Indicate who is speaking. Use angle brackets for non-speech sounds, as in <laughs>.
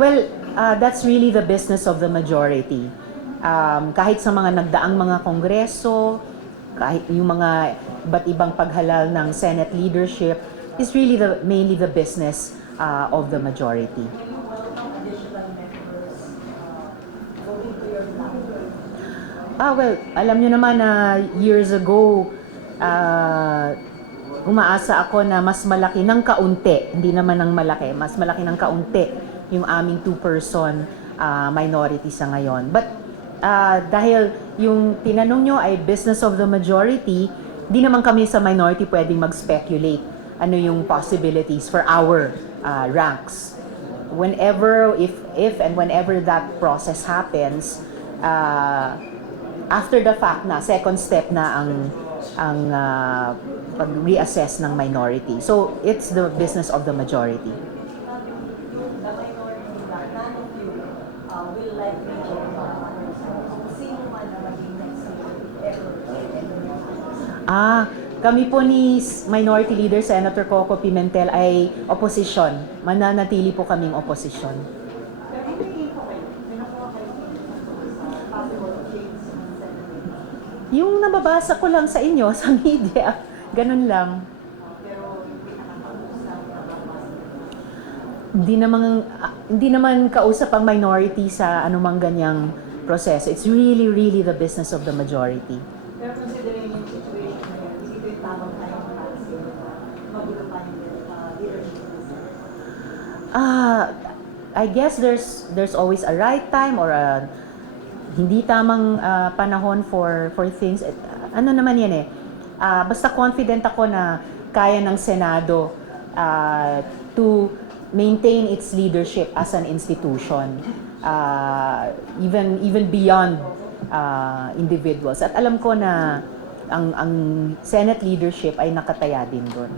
Speaker 1: Well, uh, that's really the business of the majority. Um, kahit sa mga nagdaang mga kongreso, kahit yung mga iba't ibang paghalal ng Senate leadership, is really the mainly the business uh, of the majority.
Speaker 2: uh?
Speaker 1: Ah, well, alam nyo naman na years ago, ah, umaasa ako na mas malaki ng kaunti, hindi naman ng malaki, mas malaki ng kaunti yung aming two-person ah, minority sa ngayon. But ah, dahil yung tinanong nyo ay business of the majority, di naman kami sa minority pwedeng mag-speculate ano yung possibilities for our ah, ranks. Whenever if if and whenever that process happens uh, after the fact na second step na ang ang uh, pag-reassess ng minority. So it's the business of the majority
Speaker 2: The minority block, none of you
Speaker 1: ah kami po ni Minority Leader Senator Coco Pimentel ay opposition. Mananatili po kaming opposition. Yung nababasa ko lang sa inyo <laughs> sa media, ganun lang.
Speaker 2: Pero yung pinakakausap na possible.
Speaker 1: Hindi naman hindi naman kausap ang minority sa anumang ganyang proseso. It's really really the business of the majority.
Speaker 2: Pero considering yung situation na yan, is ito yung tamang para sa magulo pa yung uh, leadership?
Speaker 1: Ah, I guess there's there's always a right time or a hindi tamang ah, panahon for for things. Eh, ano naman yan eh. Ah, basta confident ako na kaya ng Senado ah, to maintain its leadership as an institution. Ah, even even beyond ah, individuals. At alam ko na ang ang Senate leadership ay nakataya din doon.